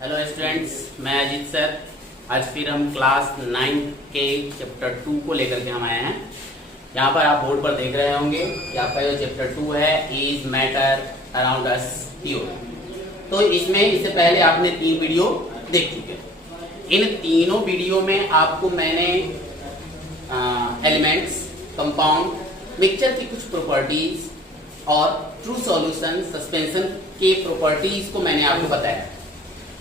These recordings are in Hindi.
हेलो स्टूडेंट्स, मैं अजीत सर। आज फिर हम क्लास 9 के चैप्टर 2 को लेकर के हम आए हैं। यहाँ पर आप बोर्ड पर देख रहे होंगे कि आपका जो चैप्टर 2 है is matter around us theory. तो इसमें इससे पहले आपने 3 वीडियो देख चुके हैं। इन तीनों वीडियो में आपको मैंने एलिमेंट्स, कंपाउंड, मिक्सचर की कुछ प्रॉपर्टीज और ट्रू सॉल्यूशन, सस्पेंशन के प्रॉपर्टीज को मैंने आपको बताया।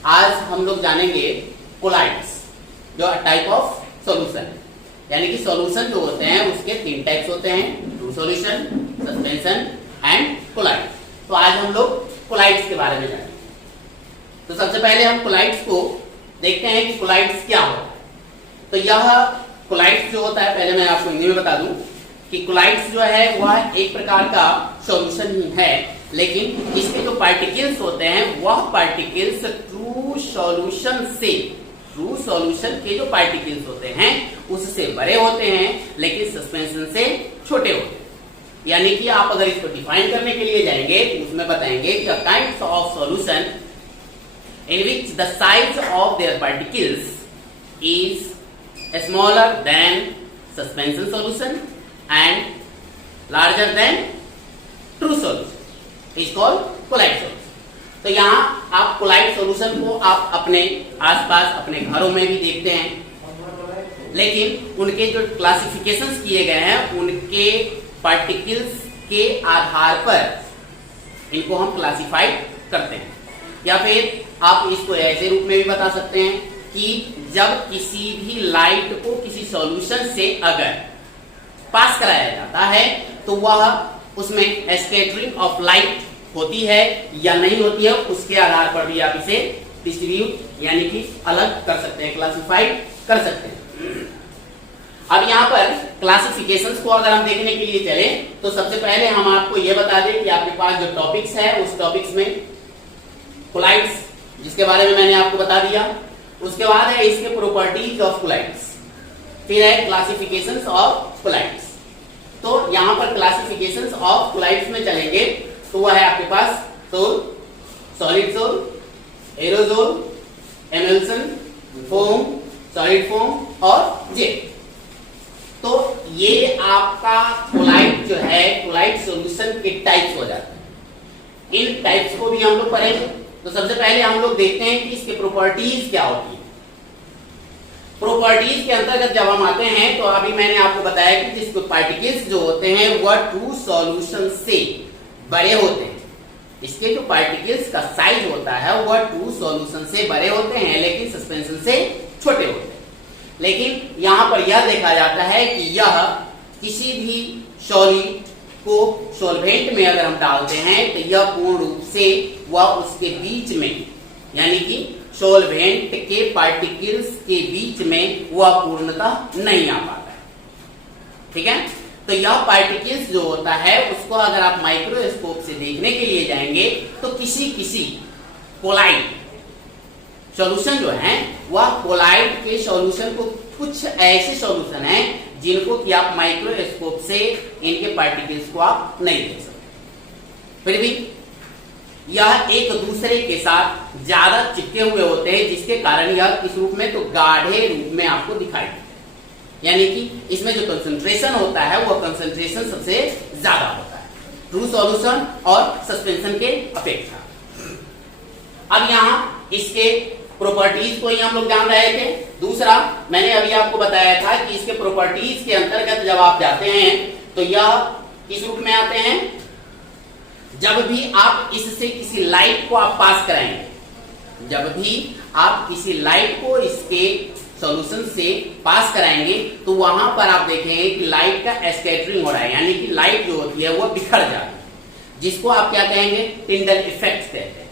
आज हम लोग जानेंगे कोलाइड्स, जो टाइप ऑफ सॉल्यूशन है। यानी कि सॉल्यूशन जो होते हैं उसके 3 टाइप्स होते हैं, true solution, suspension and colloid. तो आज हम लोग कोलाइड्स के बारे में जानेंगे। तो सबसे पहले हम कोलाइड्स को देखते हैं कि कोलाइड्स क्या होता है। तो यह कोलाइड्स जो होता है, पहले मैं आपको हिंदी में बता दूं कि कोलाइड्स जो है वह एक प्रकार का सॉल्यूशन ही है, लेकिन इसके जो पार्टिकल्स होते हैं वह पार्टिकल्स ट्रू सॉल्यूशन के जो पार्टिकल्स होते हैं उससे बड़े होते हैं, लेकिन सस्पेंशन से छोटे होते हैं। यानी कि आप अगर इसको डिफाइन करने के लिए जाएंगे तो उसमें बताएंगे कि kinds of solution in which the size of their particles is smaller than suspension solution and larger than true solution is called colloid solution. तो यहाँ आप कोलाइड सॉल्यूशन को आप अपने आसपास अपने घरों में भी देखते हैं, लेकिन उनके जो क्लासिफिकेशंस किए गए हैं उनके पार्टिकल्स के आधार पर इनको हम क्लासिफाइड करते हैं। या फिर आप इसको ऐसे रूप में भी बता सकते हैं कि जब किसी भी लाइट को किसी सॉल्यूशन से अगर पास कराया जाता है तो वह उसमें स्कैटरिंग ऑफ लाइट होती है या नहीं होती है, उसके आधार पर भी आप इसे डिस्ट्रीब्यूट यानी कि अलग कर सकते हैं, क्लासिफाइड कर सकते हैं। अब यहाँ पर क्लासिफिकेशंस को अगर हम देखने के लिए चले तो सबसे पहले हम आपको यह बता दें कि आपके पास जो टॉपिक्स है उस टॉपिक्स में कोलाइड्स, जिसके बारे में मैंने आपको बता दिया, उसके बाद है इसके प्रॉपर्टीज ऑफ कोलाइड्स, फिर है क्लासिफिकेशंस ऑफ कोलाइड्स। तो यहां पर क्लासिफिकेशंस ऑफ कोलाइड्स में चलेंगे तो वह है आपके पास sol, solid sol, aerosol, emulsion, foam, solid foam और जेट। तो ये आपका कोलाइड जो है, कोलाइड सॉल्यूशन के टाइप्स हो जाते हैं। इन टाइप्स को भी हम लोग पढ़ेंगे। तो सबसे पहले हम लोग देखते हैं कि इसके प्रॉपर्टीज क्या होती है। प्रॉपर्टीज के अंतर्गत जब हम आते हैं तो अभी मैंने आपको बताया कि जिसके पार्टिकल्स जो होते हैं वह ट्रू सॉल्यूशन से बड़े होते हैं। इसके जो पार्टिकल्स का साइज होता है वह ट्रू सॉल्यूशन से बड़े होते हैं, लेकिन सस्पेंशन से छोटे होते हैं। लेकिन यहां पर यह देखा जाता है कि यह किसी भी सॉलिड को सॉल्वेंट में अगर हम डालते हैं तो यह पूर्ण रूप से वह उसके बीच में, यानी कि सॉल्वेंट के पार्टिकल्स के बीच में वह पूर्णतः नहीं आ पाता है। ठीक है, तो यह पार्टिकल्स जो होता है उसको अगर आप माइक्रोस्कोप से देखने के लिए जाएंगे तो किसी कोलाइड सॉल्यूशन जो है वह कोलाइड के सॉल्यूशन को, कुछ ऐसे सॉल्यूशन हैं जिनको कि आप माइक्रोस्कोप से इनके पार्टिकल्स को आप नहीं देख सकते, फिर भी यह एक दूसरे के साथ ज्यादा चिपके हुए होते हैं, जिसके कारण यह इस रूप में तो गाढ़े रूप में आपको दिखाई देते हैं। यानी कि इसमें जो कंसंट्रेशन होता है वह कंसंट्रेशन सबसे ज्यादा होता है ट्रू सॉल्यूशन और सस्पेंशन के अपेक्षा। अब यहाँ इसके प्रॉपर्टीज को ही हम लोग जान रहे थे। दूसरा, मैंने अभी आपको बताया था कि इसके प्रॉपर्टीज के अंतर्गत जब आप जाते हैं तो यह इस रूप में आते हैं। जब भी आप इससे किसी लाइट को आप पास कराएंगे, जब भी आप किसी लाइट को इसके सॉल्यूशन से पास कराएंगे तो वहां पर आप देखेंगे कि लाइट का स्कैटरिंग हो रहा है, यानी कि लाइट जो होती है वो बिखर जाती है, जिसको आप क्या कहेंगे, टिंडल इफेक्ट कहते हैं।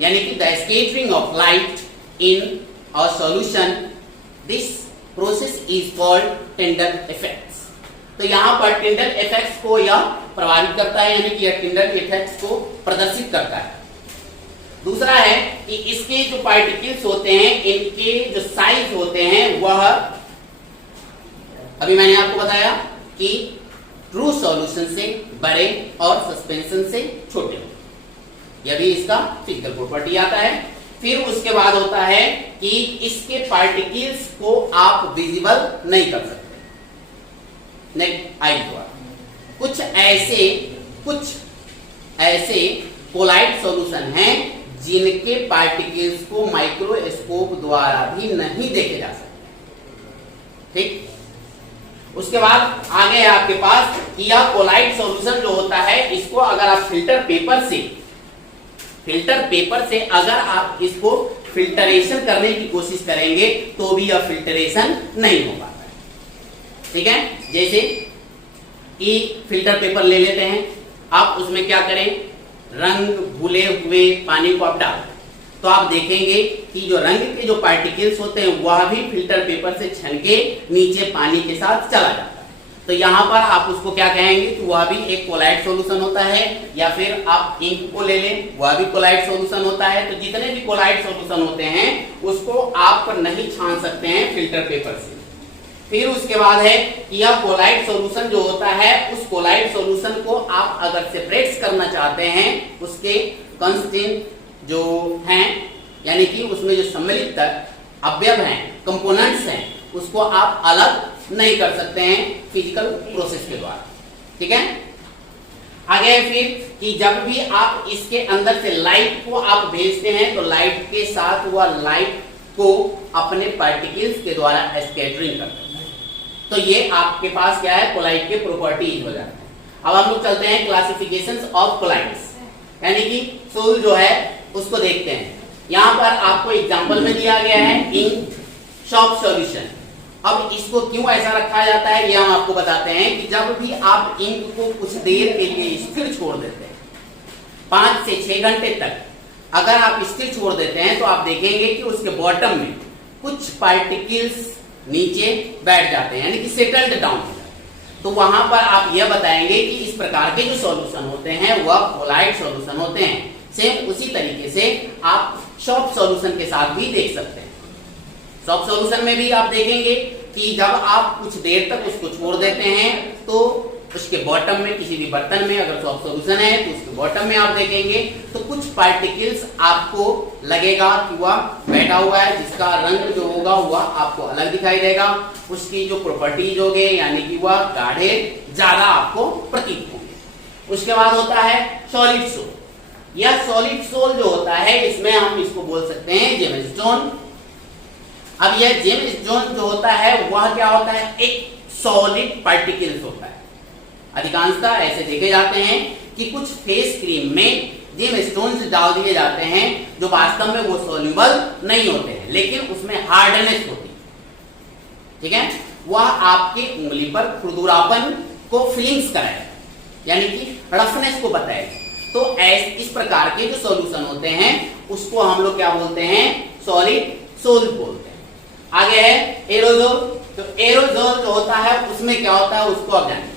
यानी कि the scattering of light in a solution, this process is called टिंडल effects. तो यहां पर टिंडल इफेक्ट्स को यह प्रभावित करता है, यानी कि यह टिंडल इफेक्ट्स को प्रदर्शित करता है। दूसरा है कि इसके जो पार्टिकल्स होते हैं इनके जो साइज होते हैं वह, अभी मैंने आपको बताया कि ट्रू सॉल्यूशन से बड़े और सस्पेंशन से छोटे होते हैं। यह भी इसका फिजिकल प्रॉपर्टी आता है। फिर उसके बाद होता है कि इसके पार्टिकल्स को आप विजिबल नहीं कर सकते नेक्ड आई द्वारा। कुछ ऐसे कोलाइड सॉल्यूशन हैं जिनके पार्टिकल्स को माइक्रोस्कोप द्वारा भी नहीं देखे जा सकते। ठीक, उसके बाद आगे है आपके पास कि यह कोलाइड सॉल्यूशन जो होता है इसको अगर आप फिल्टर पेपर से अगर आप इसको फिल्टरेशन करने की कोशिश करेंगे तो भी यह फिल्टरेशन नहीं हो पाता। ठीक है, जैसे कि फिल्टर पेपर ले लेते हैं, आप उसमें क्या करें, रंग घुले हुए पानी को आप डाल दें तो आप देखेंगे कि जो रंग के जो पार्टिकल्स होते हैं वह भी फिल्टर पेपर से छनके नीचे पानी के साथ चला जाता है। तो यहाँ पर आप उसको क्या कहेंगे कि वह भी एक कोलाइड सॉल्यूशन होता है, या फिर आप इंक को ले लें, वह भी कोलाइड सॉल्यूशन होता है। तो जितने भी कोलाइड सॉल्यूशन होते हैं उसको आप नहीं छान सकते हैं फिल्टर पेपर से। फिर उसके बाद है कि यह कोलाइड सॉल्यूशन जो होता है उस कोलाइड सॉल्यूशन को आप अगर सेपरेट करना चाहते हैं, उसके कंस्टिट्यूएंट जो हैं यानी कि उसमें जो सम्मिलित अवयव हैं, कंपोनेंट्स हैं, उसको आप अलग नहीं कर सकते हैं फिजिकल प्रोसेस के द्वारा। ठीक है, आगे फिर कि जब भी आप इसके अंदर से लाइट को आप भेजते हैं तो लाइट के साथ वह लाइट को अपने पार्टिकल्स के द्वारा स्कैटरिंग करते हैं। तो ये आपके पास क्या है, कोलाइड के प्रॉपर्टीज हो जाते हैं। अब हम लोग चलते हैं क्लासिफिकेशंस ऑफ कोलाइड्स, यानी कि सोल जो है उसको देखते हैं। यहां पर आपको एग्जांपल में दिया गया है इंक शॉक सॉल्यूशन। अब इसको क्यों ऐसा रखा जाता है ये हम आपको बताते हैं कि जब भी आप इंक को कुछ देर के लिए स्थिर छोड़ देते हैं, 5 से 6 घंटे तक अगर आप स्थिर छोड़ देते हैं तो आप देखेंगे कि उसके बॉटम में कुछ पार्टिकल्स नीचे बैठ जाते हैं, यानी कि सेटल्ड डाउन हो जाते हैं। तो वहां पर आप यह बताएंगे कि इस प्रकार के जो सॉल्यूशन होते हैं वह कोलाइड सॉल्यूशन होते हैं। सेम उसी तरीके से आप शॉक सॉल्यूशन के साथ भी देख सकते हैं। शॉक सॉल्यूशन में भी आप देखेंगे कि जब आप कुछ देर तक उसको छोड़ देते हैं तो उसके बॉटम में किसी भी बर्तन में अगर शॉक सॉल्यूशन है तो उसके बॉटम में आप देखेंगे तो कुछ पार्टिकल्स आपको लगेगा कि वह बैठा हुआ है, जिसका रंग जो होगा वह आपको अलग दिखाई देगा। उसकी जो प्रॉपर्टीज होंगे यानी कि वह गाढ़े ज्यादा आपको प्रतीत होंगे। उसके बाद होता है सॉलिड सोल। यह सॉलिड सोल जो होता है इसमें हम इसको बोल सकते हैं जेमस्टोन। अब यह जेमस्टोन जो होता है वह क्या होता है, एक सॉलिड पार्टिकल्स होता है। अधिकांशतः ऐसे देखे जाते हैं कि कुछ फेस क्रीम में जेमस्टोन्स डाल दिए जाते हैं जो वास्तव में वो सॉल्युबल नहीं होते हैं, लेकिन उसमें हार्डनेस होती है। ठीक है, वह आपकी उंगली पर खुरदुरापन को फीलिंग्स कराएगा, यानी कि रफनेस को बताएगा। तो इस प्रकार के जो सॉल्यूशन होते हैं उसको हम लोग क्या बोलते हैं, सॉलिड सोल बोलते हैं। आगे है एरोजोल। तो एरोजोल जो होता है उसमें क्या होता है उसको आप जानिए,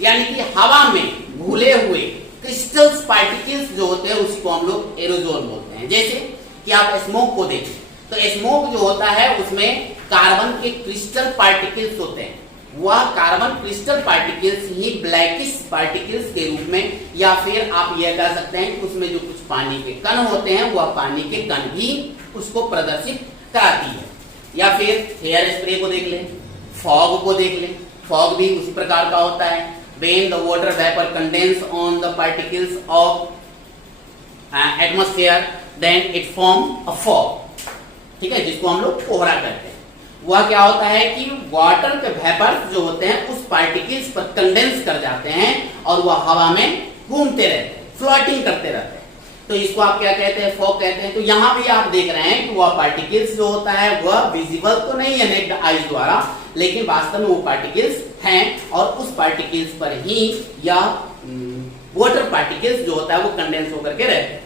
यानी कि हवा में घुले हुए क्रिस्टल्स पार्टिकल्स जो होते हैं उसको हम लोग एरोजोल बोलते हैं। जैसे कि आप स्मोक को देखें तो स्मोक जो होता है उसमें कार्बन के क्रिस्टल पार्टिकल्स होते हैं। वह कार्बन क्रिस्टल पार्टिकल्स ही ब्लैकिश पार्टिकल्स के रूप में, या फिर आप यह कह सकते हैं कि उसमें जो कुछ पानी के कण होते हैं वह पानी के कण भी उसको प्रदर्शित कराती है। या फिर हेयर स्प्रे को देख लें, फॉग को देख लें, फॉग भी उसी प्रकार का होता है। When the water vapor condense on the particles of atmosphere, then it form a fog। ठीक है, जिसको हम लोग कोहरा कहते हैं। वह क्या होता है कि वाटर के वेपर्स जो होते हैं उस पार्टिकल्स पर कंडेंस कर जाते हैं और वह हवा में घूमते रहते हैं, फ्लोटिंग करते रहते हैं। तो इसको आप क्या कहते हैं, फॉग कहते हैं। तो यहाँ भी आप देख रहे हैं कि वह पार्टिकल्स जो होता है वह विजिबल तो नहीं है नेक्ड आईज द्वारा, लेकिन वास्तव में वो पार्टिकल्स हैं और उस पार्टिकल्स पर ही या वाटर पार्टिकल्स जो होता है वो कंडेंस होकर के रहते हैं।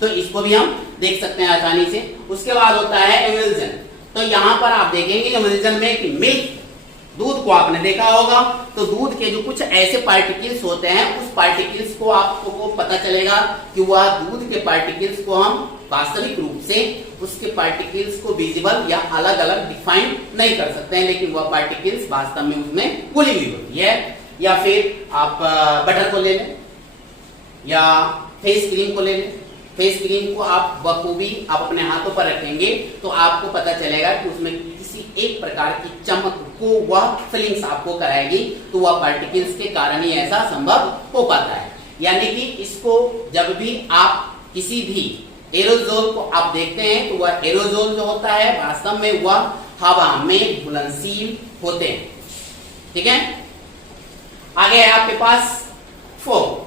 तो इसको भी हम देख सकते हैं आसानी से। उसके बाद होता है एमल्जन। तो यहाँ पर आप देखेंगे एमल्जन में कि मिल्क, दूध को आपने देखा होगा, तो दूध के जो कुछ ऐसे पार्टिकल्स होते हैं उस पार्टिकल्स को आपको पता चलेगा कि वह दूध के पार्टिकल्स को हम वास्तविक रूप से उसके पार्टिकल्स को विजिबल या अलग अलग डिफाइन नहीं कर सकते हैं, लेकिन वह पार्टिकल्स वास्तव में उसमें घुली हुई होती है। या फिर आप बटर को ले लें या फेस क्रीम को ले लें, फेस क्रीम को आप बखूबी आप अपने हाथों पर रखेंगे तो आपको पता चलेगा कि उसमें किसी एक प्रकार की चमक को वह फीलिंग्स आपको कराएगी, तो वह पार्टिकल्स के कारण ही ऐसा संभव हो पाता है। यानी कि इसको जब भी आप किसी भी एरोजोल को आप देखते हैं तो वह एरोजोल जो होता है वास्तव में वह हवा में घुलनशील होते हैं। ठीक है, आगे है आपके पास फोम।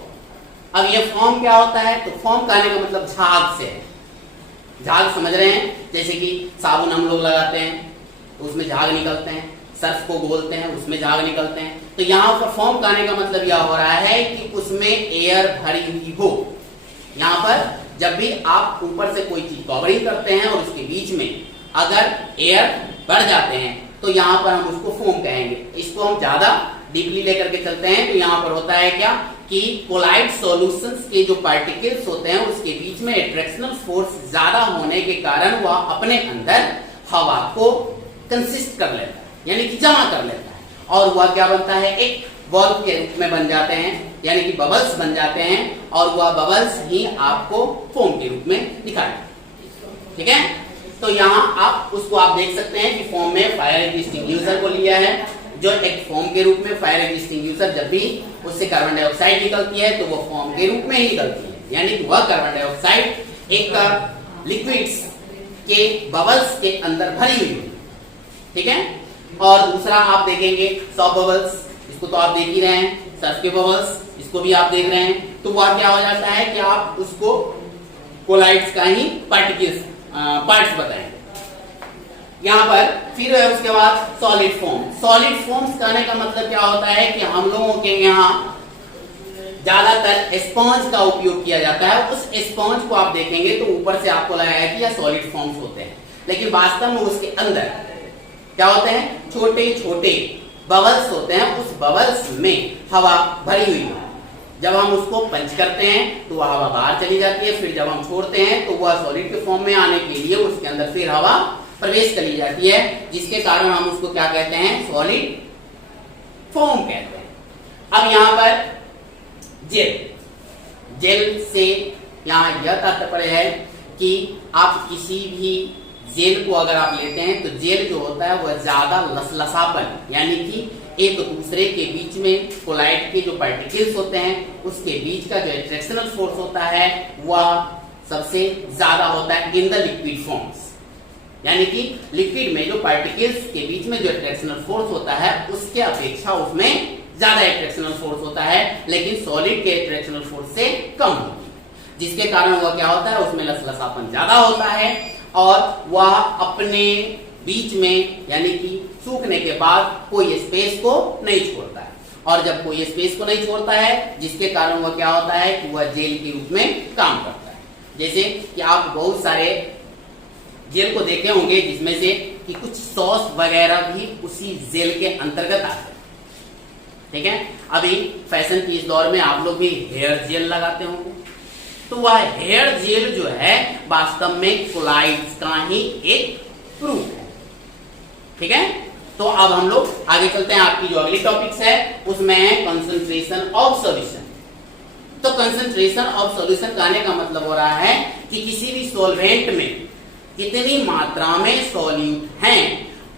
अब ये फोम क्या होता है, तो फोम कहने का मतलब झाग से है। झाग समझ रहे हैं, जैसे कि साबुन हम लोग लगाते हैं तो उसमें झाग निकलते हैं, सर्फ को घोलते हैं उसमें झाग निकलते हैं। तो यहाँ पर फोम कहने का मतलब यह हो रहा है कि उसमें एयर भरी हुई हो। यहाँ पर जब भी आप ऊपर से कोई चीज कवरिंग करते हैं और उसके बीच में अगर एयर बढ़ जाते हैं तो यहाँ पर हम उसको फोम कहेंगे। इसको हम ज्यादा डीपली लेकर के चलते हैं तो यहाँ पर होता है क्या कि कोलाइड सॉल्यूशंस के जो पार्टिकल्स होते हैं उसके बीच में अट्रैक्शनल फोर्स ज्यादा होने के कारण वह अपने अंदर हवा को कंसिस्ट कर लेता है, यानी कि जमा कर लेता है, और वह क्या बनता है, एक बॉल के रूप में बन जाते हैं, यानी कि बबल्स बन जाते हैं, और वह बबल्स ही आपको फोम के रूप में दिखाई। ठीक है, तो यहाँ आप उसको आप देख सकते हैं कि फोम में फायर एक्सटिंग्विशर को लिया है, जो एक फोम के रूप में फायर एक्सटिंग्विशर जब भी उससे कार्बन डाइऑक्साइड निकलती है तो वो फोम के रूप में ही निकलती है, यानी कि वह कार्बन डाइऑक्साइड एक लिक्विड्स के बबल्स के अंदर भरी हुई है। ठीक है, और दूसरा आप देखेंगे सॉफ्ट बबल्स, इसको तो आप देख ही रहे हैं, सर्फ के बबल्स इसको भी आप देख रहे हैं। तो वह क्या हो जाता है कि आप उसको कोलाइड्स का ही पार्ट्स बताएंगे। यहाँ पर फिर है उसके बाद सॉलिड फोम। सॉलिड फोम्स कहने का मतलब क्या होता है कि हम लोगों के यहाँ ज्यादातर स्पॉन्ज का उपयोग किया जाता है। उस स्पॉन्ज को आप देखेंगे तो ऊपर से आपको लगेगा कि यह सॉलिड फोम्स होते हैं, लेकिन वास्तव में उसके अंदर क्या होते हैं, छोटे छोटे बबल्स होते हैं। उस बबल्स में हवा भरी हुई है। जब हम उसको पंच करते हैं तो वह हवा बाहर चली जाती है, फिर जब हम छोड़ते हैं तो वह सॉलिड के फॉर्म में आने के लिए उसके अंदर फिर हवा प्रवेश करी जाती है, जिसके कारण हम उसको क्या कहते हैं, सॉलिड फोम कहते हैं। अब यहाँ पर जेल से यहाँ यह तात्पर्य है कि आप किसी भी जेल को अगर आप लेते हैं तो जेल जो होता है वह ज्यादा लसलसापन, यानी कि एक दूसरे के बीच में कोलाइड के जो पार्टिकल्स होते हैं उसके बीच का जो अट्रैक्शनल फोर्स होता है वह सबसे ज्यादा होता है इन द लिक्विड फॉर्म्स, यानी कि लिक्विड में जो पार्टिकल्स के बीच में जो अट्रैक्शनल फोर्स होता है उसके अपेक्षा उसमें ज्यादा अट्रैक्शनल फोर्स होता है, लेकिन सॉलिड के अट्रैक्शनल फोर्स से कम होती है, जिसके कारण वह क्या होता है, उसमें लसलसापन ज्यादा होता है और वह अपने बीच में यानी कि सूखने के बाद कोई स्पेस को नहीं छोड़ता है। और जब कोई स्पेस को नहीं छोड़ता है जिसके कारण वह क्या होता है कि वह जेल के रूप में काम करता है। जैसे कि आप बहुत सारे जेल को देखे होंगे जिसमें से कि कुछ सॉस वगैरह भी उसी जेल के अंतर्गत आते हैं। ठीक है, अभी फैशन की इस दौर में आप लोग भी हेयर जेल लगाते होंगे, तो वह हेयर जेल जो है वास्तव में कोलाइड्स का ही एक प्रूफ है। ठीक है, तो अब हम लोग आगे चलते हैं। आपकी जो अगली टॉपिक्स है उसमें है कंसंट्रेशन ऑफ सॉल्यूशन। तो कंसंट्रेशन ऑफ सॉल्यूशन कहने का मतलब हो रहा है कि किसी भी सॉल्वेंट में कितनी मात्रा में सॉल्यूट हैं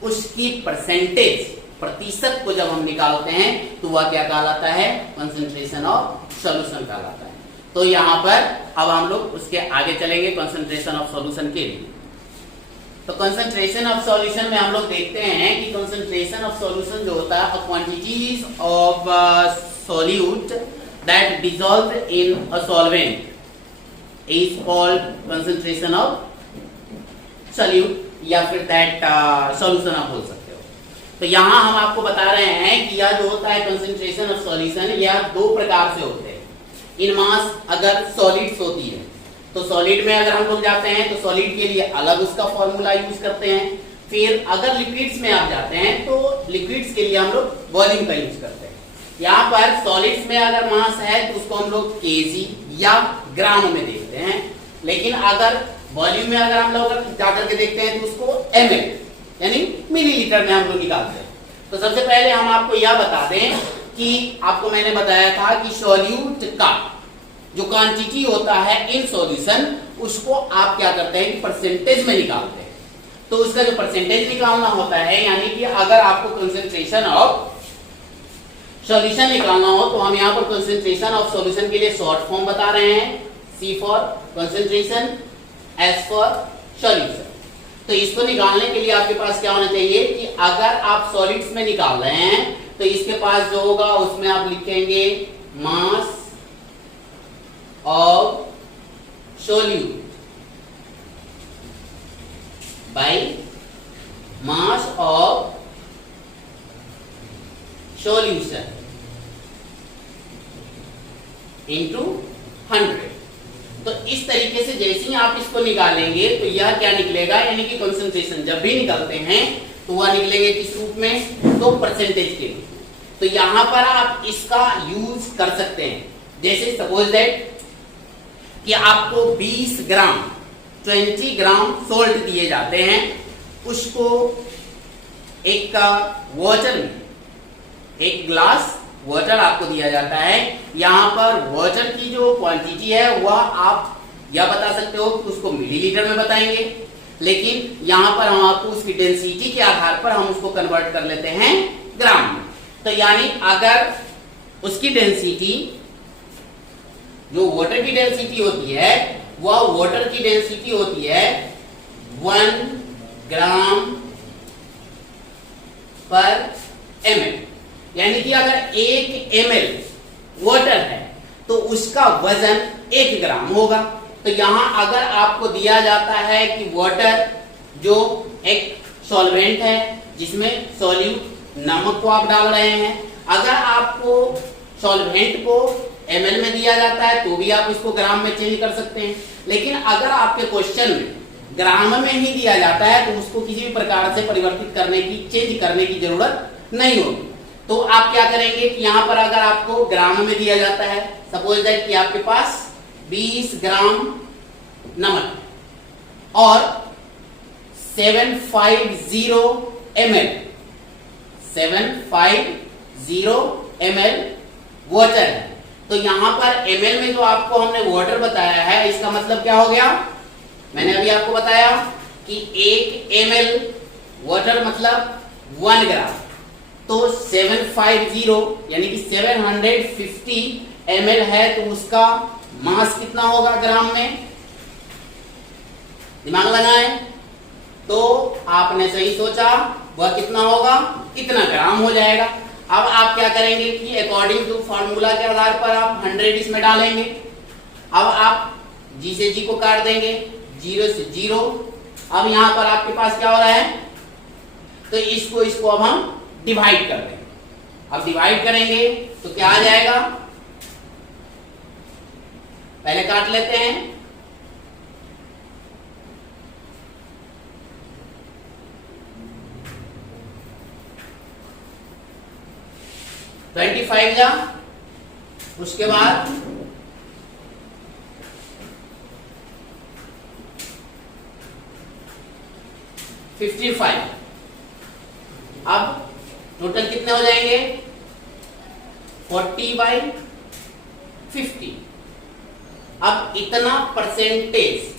उसकी परसेंटेज, प्रतिशत को जब हम निकालते हैं तो वह क्या कहलाता है, कंसंट्रेशन ऑफ सॉल्यूशन कहलाता है। तो यहाँ पर अब हम लोग उसके आगे चलेंगे कंसंट्रेशन ऑफ सॉल्यूशन के लिए। तो कंसंट्रेशन ऑफ सॉल्यूशन में हम लोग देखते हैं कि कंसंट्रेशन ऑफ सॉल्यूशन जो होता है, quantities of solute that dissolve in a solvent is called concentration of solute, या फिर दैट सॉल्यूशन आप बोल सकते हो। तो यहाँ हम आपको बता रहे हैं कि यह जो होता है कंसंट्रेशन ऑफ सॉल्यूशन, यह दो प्रकार से होते हैं। इन मास अगर सॉलिड्स होती है तो सॉलिड में अगर हम लोग जाते हैं तो सॉलिड के लिए अलग उसका फॉर्मूला यूज करते हैं। फिर अगर लिक्विड्स में आप जाते हैं तो लिक्विड्स के लिए हम लोग वॉल्यूम का यूज करते हैं। यहाँ पर सॉलिड्स में अगर मास है तो उसको हम लोग केजी या ग्राम में देखते हैं, लेकिन अगर वॉल्यूम में अगर हम लोग जाकर के देखते हैं तो उसको ml यानी मिलीलीटर में हम लोग निकालते हैं। तो सबसे पहले हम आपको यह बता दें कि आपको मैंने बताया था कि सॉल्यूट का जो क्वांटिटी होता है इन सॉल्यूशन, उसको आप क्या करते हैं कि परसेंटेज में निकालते हैं। तो उसका जो परसेंटेज निकालना होता है, यानी कि अगर आपको कंसेंट्रेशन ऑफ सॉल्यूशन निकालना हो तो हम यहाँ पर कंसेंट्रेशन ऑफ सॉल्यूशन के लिए शॉर्ट फॉर्म बता रहे हैं, C for concentration, S for solution. तो इसको निकालने के लिए आपके पास क्या होना चाहिए कि अगर आप सॉलिड्स में निकाल रहे हैं तो इसके पास जो होगा उसमें आप लिखेंगे mass of solute by mass of solution into 100। तो इस तरीके से जैसे ही आप इसको निकालेंगे तो यह क्या निकलेगा, यानी कि कंसंट्रेशन जब भी निकलते हैं तो वह निकलेंगे किस रूप में, तो परसेंटेज के रूप में। तो यहां पर आप इसका यूज कर सकते हैं। जैसे सपोज दैट कि आपको 20 ग्राम 20 ग्राम सोल्ट दिए जाते हैं, उसको एक वाटर में, एक ग्लास वाटर आपको दिया जाता है। यहां पर वाटर की जो क्वांटिटी है वह आप या बता सकते हो कि उसको मिलीलीटर में बताएंगे, लेकिन यहां पर हम आपको उसकी डेंसिटी के आधार पर हम उसको कन्वर्ट कर लेते हैं ग्राम में। तो यानी अगर उसकी डेंसिटी, जो वाटर की डेंसिटी होती है, वह वाटर की डेंसिटी होती है 1 ग्राम पर ml, यानी कि अगर 1 ml वाटर है तो उसका वजन 1 ग्राम होगा। तो यहां अगर आपको दिया जाता है कि वाटर जो एक सॉल्वेंट है जिसमें सॉल्यूट नमक को आप डाल रहे हैं, अगर आपको सॉल्वेंट को ml में दिया जाता है तो भी आप इसको ग्राम में चेंज कर सकते हैं। लेकिन अगर आपके क्वेश्चन में ग्राम में ही दिया जाता है तो उसको किसी भी प्रकार से परिवर्तित करने की, चेंज करने की जरूरत नहीं होगी। तो आप क्या करेंगे कि यहां पर अगर आपको ग्राम में दिया जाता है, सपोज दैट कि आपके पास 20 ग्राम नमक और 750 ml 750 ml वाटर है। तो यहां पर ml में जो आपको हमने वाटर बताया है, इसका मतलब क्या हो गया, मैंने अभी आपको बताया कि 1 ml वाटर मतलब 1 ग्राम। तो 750 यानी कि 750 ml है तो उसका मास कितना होगा ग्राम में, दिमाग लगाएं। तो आपने सही सोचा, वह कितना होगा, कितना ग्राम हो जाएगा। अब आप क्या करेंगे कि अकॉर्डिंग टू फॉर्मूला के आधार पर आप 100 इसमें डालेंगे। अब आप जी से जी को काट देंगे, 0 से 0। अब यहां पर आपके पास क्या हो रहा है, तो इसको अब हम डिवाइड कर देंगे। अब डिवाइड करेंगे तो क्या आ जाएगा, पहले काट लेते हैं। तो 25 जा, उसके बाद 55। अब टोटल कितने हो जाएंगे, 40/50। अब इतना परसेंटेज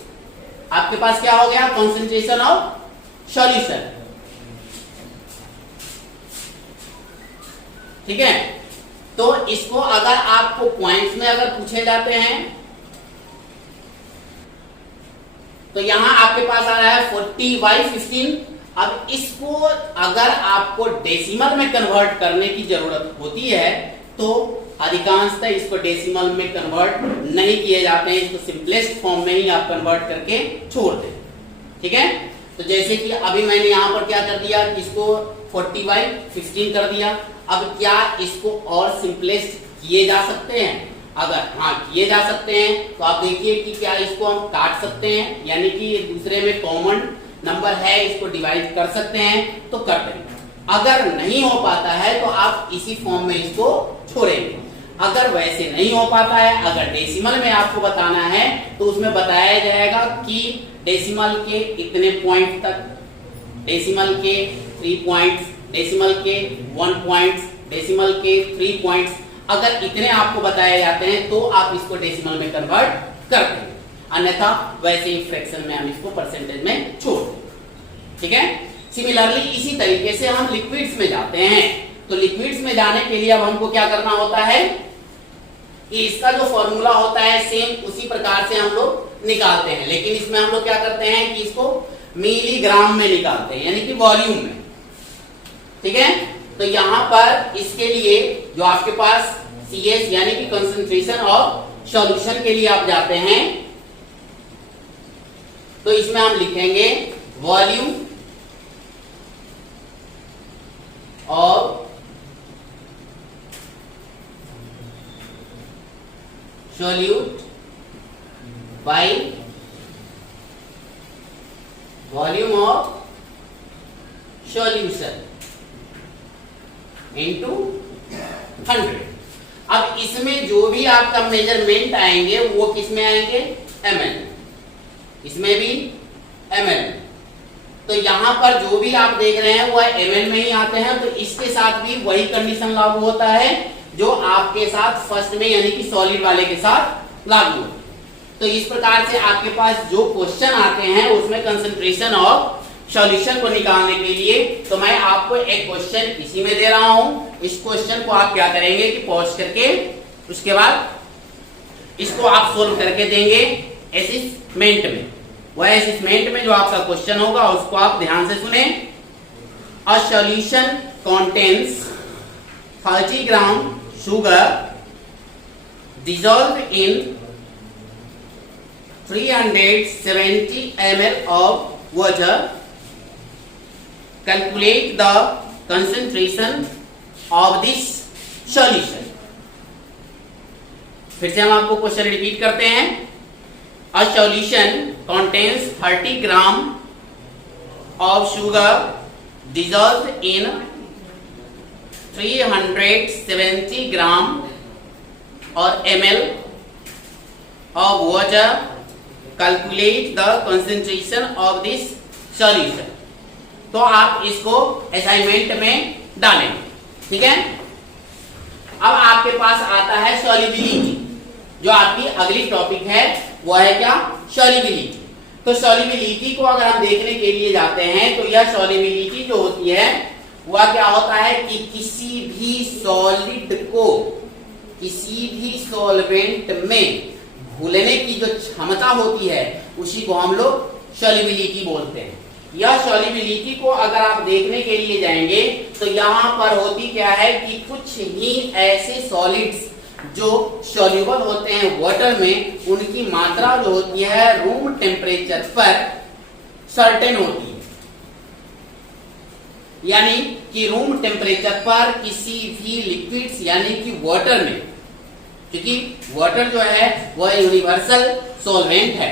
आपके पास क्या हो गया, कॉन्सेंट्रेशन ऑफ सॉल्यूशन। ठीक है, तो इसको अगर आपको पॉइंट्स में अगर पूछे जाते हैं तो यहां आपके पास आ रहा है 40/15। अब इसको अगर आपको डेसिमल में कन्वर्ट करने की जरूरत होती है तो अधिकांशतः इसको डेसिमल में कन्वर्ट नहीं किए जाते हैं, इसको सिंपलेस्ट फॉर्म में ही आप कन्वर्ट करके छोड़ दें। ठीक है, तो जैसे कि अभी मैंने यहां पर क्या कर दिया, इसको 40/15 कर दिया। अब क्या इसको और सिंपलेस्ट किए जा सकते हैं, अगर हाँ किए जा सकते हैं तो आप देखिए कि क्या इसको हम काट सकते हैं, यानी कि एक दूसरे में कॉमन नंबर है, इसको डिवाइड कर सकते हैं तो कर देंगे। अगर नहीं हो पाता है तो आप इसी फॉर्म में इसको छोड़ेंगे। अगर वैसे नहीं हो पाता है, अगर डेसिमल में आपको बताना है तो उसमें बताया जाएगा कि डेसिमल के इतने पॉइंट तक, डेसिमल के 3 पॉइंट्स, डेसिमल के 1 पॉइंट्स, डेसिमल के 3 पॉइंट्स। अगर इतने आपको बताए जाते हैं तो आप इसको डेसिमल में कन्वर्ट करते हैं, अन्यथा वैसे ही फ्रैक्शन में हम इसको परसेंटेज में छोड़ देते। ठीक है, सिमिलरली इसी तरीके से हम लिक्विड्स में जाते हैं। तो लिक्विड्स में जाने के लिए अब हमको क्या करना होता है कि इसका जो फॉर्मूला होता है सेम उसी प्रकार से हम लोग निकालते हैं, लेकिन इसमें हम लोग क्या करते हैं कि इसको मिलीग्राम में निकालते हैं, यानी कि वॉल्यूम में। ठीक है, तो यहां पर इसके लिए जो आपके पास CS यानी कि कंसंट्रेशन ऑफ सॉल्यूशन के लिए आप जाते हैं, तो इसमें हम लिखेंगे volume of solute by volume of solution into 100। अब इसमें जो भी आपका मेजरमेंट आएंगे वो किस में आएंगे, ml, इसमें भी ml। तो यहां पर जो भी आप देख रहे हैं वह ml में ही आते हैं, तो इसके साथ भी वही कंडीशन लागू होता है जो आपके साथ फर्स्ट में यानी कि सॉलिड वाले के साथ लागू है। तो इस प्रकार से आपके पास जो क्वेश्चन आते हैं उसमें कंसंट्रेशन ऑफ सॉल्यूशन को निकालने के लिए, तो मैं आपको एक क्वेश्चन इसी में दे रहा हूं। इस क्वेश्चन को आप क्या करेंगे कि पॉज करके उसके बाद इसको आप सोल्व करके देंगे असेसमेंट में। वह असेसमेंट में जो आपका क्वेश्चन होगा उसको आप ध्यान से सुने। A solution contains 30 gram sugar dissolved in 370 ml of water. Calculate the concentration of this solution. फिर से हम आपको क्वेश्चन रिपीट करते हैं। A solution contains 30 gram of sugar dissolved in 370 ग्राम और ml of water. Calculate the concentration of this solution. तो आप इसको असाइनमेंट में डालेंगे। ठीक है, अब आपके पास आता है सॉल्युबिलिटी, जो आपकी अगली टॉपिक है वो है क्या, सॉल्युबिलिटी। तो सॉल्युबिलिटी को अगर हम देखने के लिए जाते हैं तो यह सॉल्युबिलिटी जो होती है वह क्या होता है कि किसी भी सॉलिड को किसी भी सॉल्वेंट में घुलने की जो क्षमता होती है उसी को हम लोग सॉल्युबिलिटी बोलते हैं। यह सॉल्युबिलिटी को अगर आप देखने के लिए जाएंगे तो यहाँ पर होती क्या है कि कुछ ही ऐसे सॉलिड्स जो सॉल्युबल होते हैं वाटर में, उनकी मात्रा जो होती है रूम टेम्परेचर पर सर्टेन होती है, यानी कि रूम टेम्परेचर पर किसी भी लिक्विड्स यानी कि वाटर में, क्योंकि वाटर जो है वह यूनिवर्सल सॉल्वेंट है,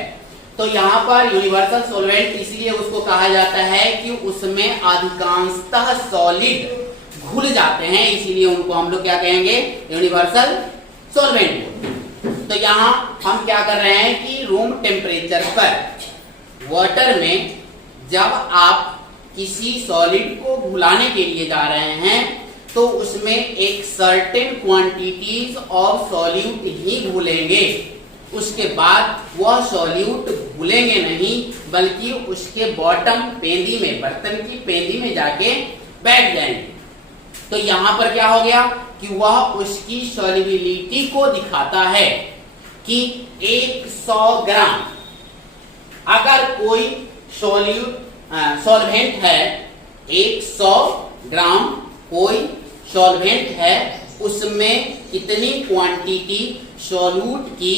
तो यहाँ पर यूनिवर्सल सॉल्वेंट इसलिए उसको कहा जाता है कि उसमें अधिकांशतः सॉलिड घुल जाते हैं, इसीलिए उनको हम लोग क्या कहेंगे, यूनिवर्सल सॉल्वेंट। तो यहाँ हम क्या कर रहे हैं कि रूम टेम्परेचर पर वाटर में जब आप किसी सॉलिड को घुलाने के लिए जा रहे हैं तो उसमें एक सर्टेन क्वांटिटीज ऑफ सॉल्यूट ही घुलेंगे, उसके बाद वह सॉल्यूट घुलेंगे नहीं बल्कि उसके बॉटम पेंदी में, बर्तन की पेंदी में जाके बैठ जाएंगे। तो यहाँ पर क्या हो गया कि वह उसकी सॉल्युबिलिटी को दिखाता है कि 100 ग्राम अगर कोई सॉल्वेंट है, 100 ग्राम कोई सॉल्वेंट है, उसमें कितनी क्वांटिटी सॉल्यूट की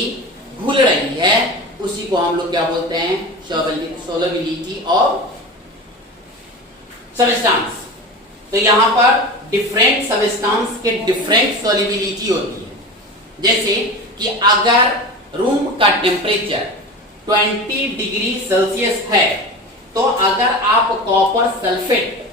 घुल रही है, उसी को हम लोग क्या बोलते हैं, सॉल्युबिलिटी ऑफ सब्सटेंस। तो यहाँ पर डिफरेंट सब्सटेंस के डिफरेंट सॉल्युबिलिटी होती है। जैसे कि अगर रूम का टेम्परेचर 20 डिग्री सेल्सियस है तो अगर आप कॉपर सल्फेट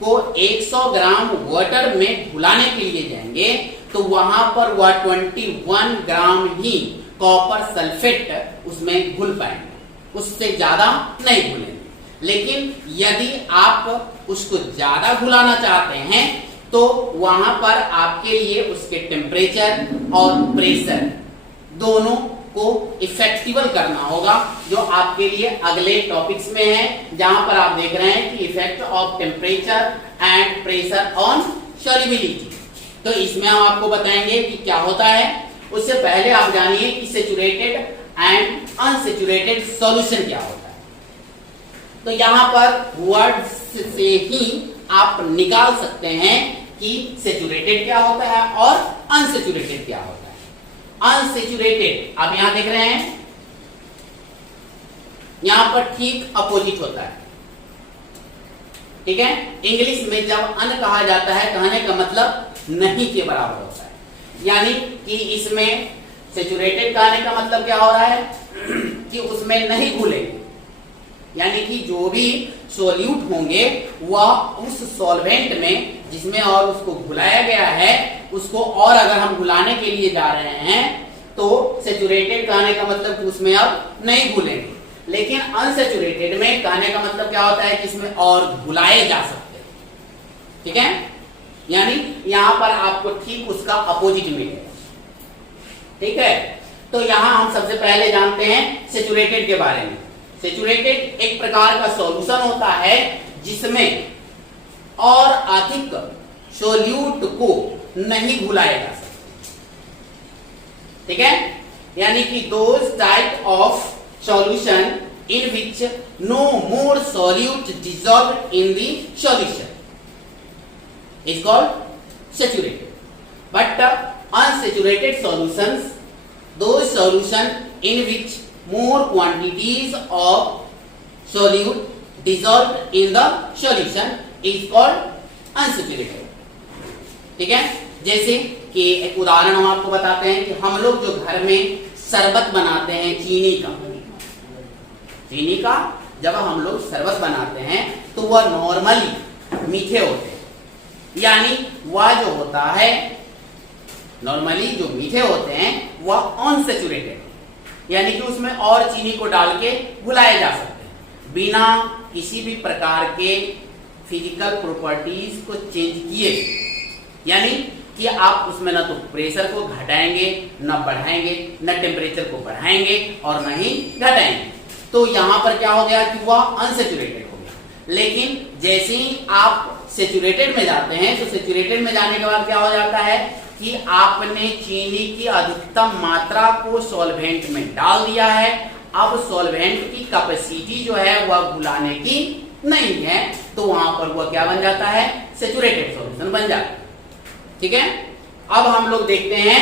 को 100 ग्राम वाटर में घुलाने के लिए जाएंगे तो वहां पर वह 21 ग्राम ही कॉपर सल्फेट उसमें घुल पाएंगे, उससे ज्यादा नहीं घुलेंगे। लेकिन यदि आप उसको ज्यादा घुलाना चाहते हैं तो वहां पर आपके लिए उसके टेम्परेचर और प्रेशर दोनों को इफेक्टिबल करना होगा, जो आपके लिए अगले टॉपिक्स में है, जहां पर आप देख रहे हैं कि effect of temperature and pressure on solubility. तो इसमें हम आपको बताएंगे कि क्या होता है। उससे पहले आप जानिए कि सैचुरेटेड एंड अनसैचुरेटेड सॉल्यूशन क्या होता है। तो यहां पर वर्ड्स से ही आप निकाल सकते हैं कि सैचुरेटेड क्या होता है और अनसैचुरेटेड क्या होता है। अनसैचुरेटेड आप यहां देख रहे हैं, यहां पर ठीक अपोजिट होता है, ठीक है। इंग्लिश में जब अन कहा जाता है, कहने का मतलब नहीं के बराबर होता है, यानी कि इसमें सैचुरेटेड कहने का मतलब क्या हो रहा है कि उसमें नहीं घुलेंगे, यानी कि जो भी सॉल्यूट होंगे वह उस सॉल्वेंट में जिसमें और उसको घुलाया गया है, उसको और अगर हम घुलाने के लिए जा रहे हैं तो सैचुरेटेड कहने का मतलब कि उसमें अब नहीं घुलेंगे। लेकिन अनसैचुरेटेड में कहने का मतलब क्या होता है कि इसमें और घुलाए जा सकते हैं, ठीक है। यानी यहां पर आपको ठीक उसका अपोजिट मिलेगा, ठीक है। तो यहां हम सबसे पहले जानते हैं सैचुरेटेड के बारे में। सैचुरेटेड एक प्रकार का सॉल्यूशन होता है जिसमें और अधिक सॉल्यूट को नहीं घुलाया जा सकता, ठीक है। यानी कि those type of solution in which no more solute dissolved in the solution is called saturated. But unsaturated solutions, those solution in which more quantities of solute dissolved in the solution is called unsaturated. ठीक है। जैसे कि एक उदाहरण हम आपको बताते हैं कि हम लोग जो घर में शरबत बनाते हैं चीनी का जब हम लोग शरबत बनाते हैं तो वह नॉर्मली मीठे होते हैं, यानी वह जो होता है नॉर्मली जो मीठे होते हैं वह अनसैचुरेटेड, यानी कि उसमें और चीनी को डाल के घुलाए जा सकते हैं बिना किसी भी प्रकार के फिजिकल प्रॉपर्टीज को चेंज किए। यानी कि आप उसमें न तो प्रेशर को घटाएंगे, न बढ़ाएंगे, न टेम्परेचर को बढ़ाएंगे और न ही घटाएंगे। तो यहां पर क्या हो गया कि वह अनसैचुरेटेड हो गया। लेकिन जैसे ही आप सैचुरेटेड में जाते हैं तो सैचुरेटेड में जाने के बाद क्या हो जाता है कि आपने चीनी की अधिकतम मात्रा को सॉल्वेंट में डाल दिया है। अब सॉल्वेंट की कैपेसिटी जो है वह घुलाने की नहीं है, तो वहां पर वह क्या बन जाता है, सैचुरेटेड सॉल्यूशन बन जाता है, ठीक है। अब हम लोग देखते हैं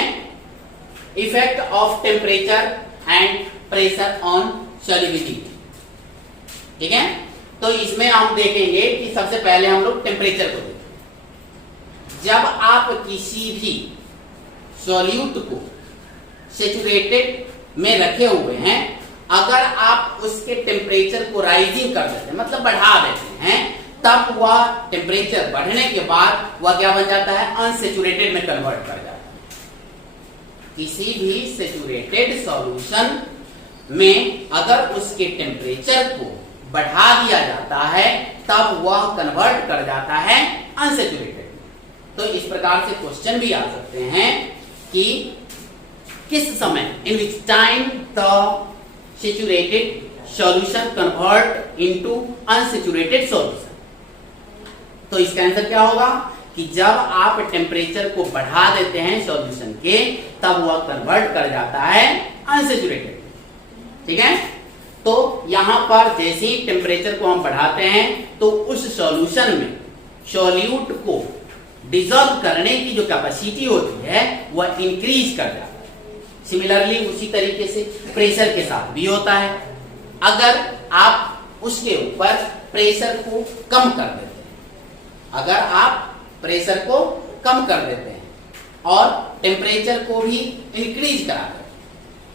effect of temperature and pressure on solubility, ठीक है। तो इसमें हम देखेंगे कि सबसे पहले हम लोग टेम्परेचर को देखें। जब आप किसी भी सॉल्यूट को सैचुरेटेड में रखे हुए हैं, अगर आप उसके टेम्परेचर को राइजिंग कर देते हैं, मतलब बढ़ा देते हैं, तब वह टेम्परेचर बढ़ने के बाद वह क्या बन जाता है, अनसैचुरेटेड में कन्वर्ट कर जाता है। किसी भी सैचुरेटेड सॉल्यूशन में अगर उसके टेम्परेचर को बढ़ा दिया जाता है तब वह कन्वर्ट कर जाता है अनसैचुरेटेड। तो इस प्रकार से क्वेश्चन भी आ सकते हैं कि किस समय, in which time the saturated solution convert into unsaturated solution. तो इसका आंसर क्या होगा कि जब आप टेम्परेचर को बढ़ा देते हैं सॉल्यूशन के, तब वह कन्वर्ट कर जाता है अनसैचुरेटेड, ठीक है। तो यहां पर जैसे ही टेम्परेचर को हम बढ़ाते हैं तो उस सॉल्यूशन में सॉल्यूट को डिसॉल्व करने की जो कैपेसिटी होती है वह इंक्रीज कर जाता है। सिमिलरली उसी तरीके से प्रेशर के साथ भी होता है। अगर आप उसके ऊपर प्रेशर को कम कर देते हैं, अगर आप प्रेशर को कम कर देते हैं और टेम्परेचर को भी इंक्रीज करा देते हैं,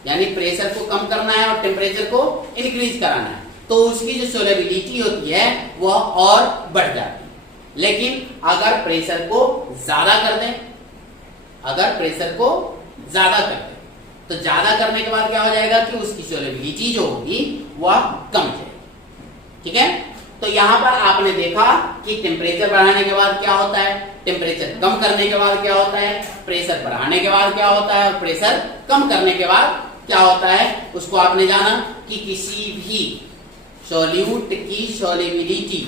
यानी प्रेशर को कम करना है और टेम्परेचर को इंक्रीज कराना है, तो उसकी जो सोलेबिलिटी होती है वह और बढ़ जाती है। लेकिन अगर प्रेशर को ज्यादा कर दें, अगर प्रेशर को ज्यादा कर दें तो ज्यादा करने के बाद क्या हो जाएगा कि उसकी सोलेबिलिटी जो होगी वह कम जाएगी, ठीक है। तो यहां पर आपने देखा कि टेम्परेचर बढ़ाने के बाद क्या होता है, टेम्परेचर कम करने के बाद क्या होता है, प्रेशर बढ़ाने के बाद क्या होता है, और प्रेशर कम करने के बाद क्या होता है, उसको आपने जाना कि किसी भी सॉल्यूट की सॉल्युबिलिटी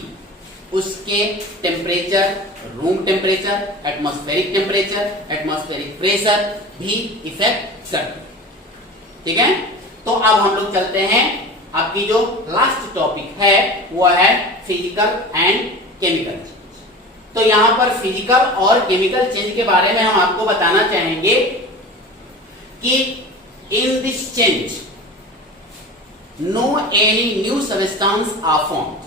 उसके temperature, room temperature, atmospheric temperature, atmospheric pressure भी इफेक्ट करते हैं। ठीक है, तो अब हम लोग चलते हैं, आपकी जो लास्ट टॉपिक है वो है फिजिकल एंड केमिकल चेंज। तो यहां पर फिजिकल और केमिकल चेंज के बारे में हम आपको बताना चाहेंगे कि in this change no any new substance are formed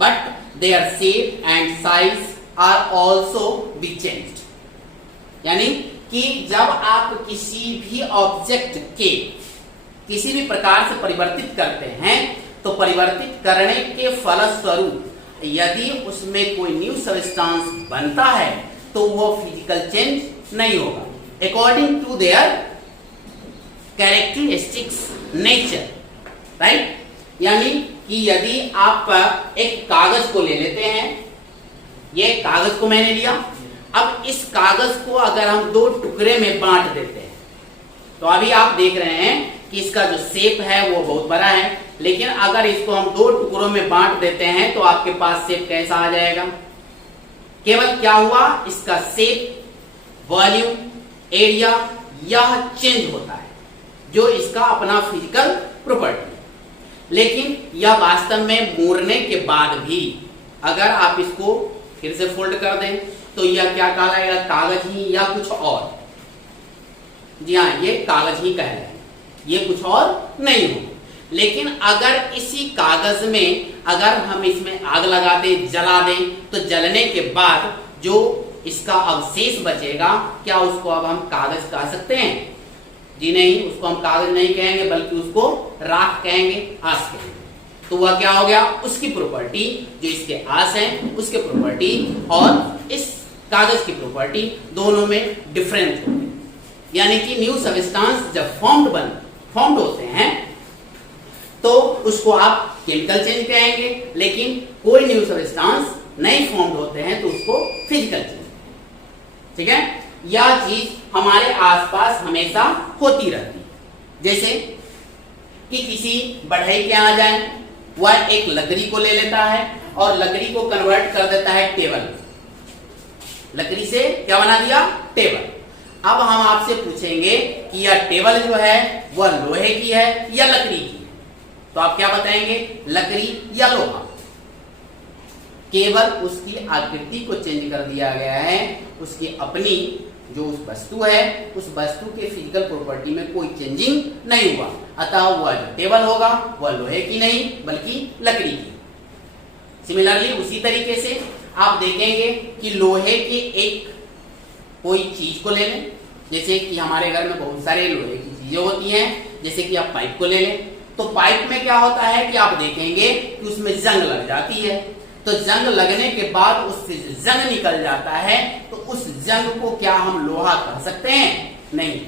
but their shape and size are also be changed। यानी कि जब आप किसी भी ऑब्जेक्ट के किसी भी प्रकार से परिवर्तित करते हैं तो परिवर्तित करने के फलस्वरूप यदि उसमें कोई न्यू सब्सटेंस बनता है तो वो फिजिकल चेंज नहीं होगा, according to their characteristics nature, right. यानी कि यदि आप एक कागज को ले लेते हैं, ये कागज को मैंने लिया, अब इस कागज को अगर हम दो टुकड़े में बांट देते हैं तो अभी आप देख रहे हैं कि इसका जो शेप है वो बहुत बड़ा है, लेकिन अगर इसको हम दो टुकड़ों में बांट देते हैं तो आपके पास शेप कैसा आ जाएगा, केवल क्या हुआ, इसका शेप, वॉल्यूम, एरिया यह चेंज होता है, जो इसका अपना फिजिकल प्रॉपर्टी। लेकिन यह वास्तव में मोड़ने के बाद भी अगर आप इसको फिर से फोल्ड कर दें तो यह क्या कहलाएगा, कागज ही या कुछ और। जी हाँ, ये कागज ही कहलाएगा, ये कुछ और नहीं हो। लेकिन अगर इसी कागज में अगर हम इसमें आग लगा दें, जला दें, तो जलने के बाद जो इसका अवशेष बचेगा, क्या उसको अब हम कागज कह सकते हैं? जी नहीं, उसको हम कागज नहीं कहेंगे बल्कि उसको राख कहेंगे, आस कहेंगे। तो वह क्या हो गया, उसकी प्रॉपर्टी, जो इसके आस है उसके प्रॉपर्टी और इस कागज की प्रॉपर्टी दोनों में डिफरेंस हो गई। यानी कि न्यू सब्सटेंस जब फॉर्म्ड होते हैं तो उसको आप केमिकल चेंज कहेंगे, लेकिन कोई न्यू सब्सटेंस नहीं फॉर्म्ड होते हैं तो उसको फिजिकल चेंज। ठीक है, यह चीज हमारे आसपास हमेशा होती रहती है। जैसे कि किसी बढ़ई के यहाँ जाए, वह एक लकड़ी को ले लेता है और लकड़ी को कन्वर्ट कर देता है टेबल, लकड़ी से क्या बना दिया, टेबल। अब हम आपसे पूछेंगे कि यह टेबल जो है वह लोहे की है या लकड़ी की है, तो आप क्या बताएंगे, लकड़ी या लोहा। केवल उसकी आकृति को चेंज कर दिया गया है, उसकी अपनी जो उस वस्तु है उस वस्तु के फिजिकल प्रॉपर्टी में कोई चेंजिंग नहीं हुआ, अतः वह जो टेबल होगा वह लोहे की नहीं बल्कि लकड़ी की। सिमिलरली उसी तरीके से आप देखेंगे कि लोहे की एक कोई चीज को ले लें, जैसे कि हमारे घर में बहुत सारे लोहे की चीजें होती हैं, जैसे कि आप पाइप को ले लें, तो पाइप में क्या होता है कि आप देखेंगे कि उसमें जंग लग जाती है, तो जंग लगने के बाद उससे जंग निकल जाता है, तो उस जंग को क्या हम लोहा कह सकते हैं? नहीं,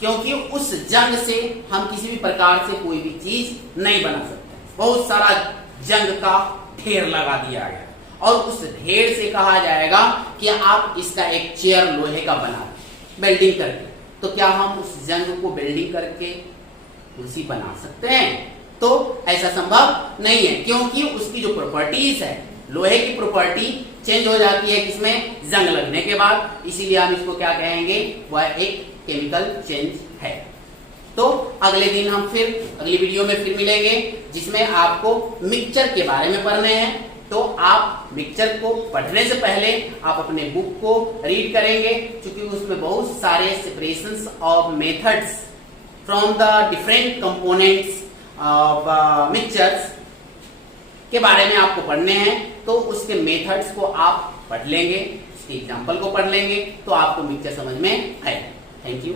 क्योंकि उस जंग से हम किसी भी प्रकार से कोई भी चीज नहीं बना सकते। बहुत सारा जंग का ढेर लगा दिया गया और उस ढेर से कहा जाएगा कि आप इसका एक चेयर लोहे का बना वेल्डिंग करके, तो क्या हम उस जंग को वेल्डिंग करके कुर्सी बना सकते हैं? तो ऐसा संभव नहीं है, क्योंकि उसकी जो प्रॉपर्टीज है, लोहे की प्रॉपर्टी चेंज हो जाती है किसमें? जंग लगने के बाद। इसीलिए हम इसको क्या कहेंगे, वह एक केमिकल चेंज है। तो अगले दिन हम फिर अगली वीडियो में फिर मिलेंगे, जिसमें आपको मिक्सचर के बारे में पढ़ने हैं। तो आप मिक्सचर को पढ़ने से पहले आप अपने बुक को रीड करेंगे, क्योंकि उसमें बहुत सारे separations of methods from the different components of mixtures के बारे में आपको पढ़ने हैं। तो उसके मेथड्स को आप पढ़ लेंगे, उसके एग्जाम्पल को पढ़ लेंगे, तो आपको मिक्सचर समझ में आएगा। Thank you.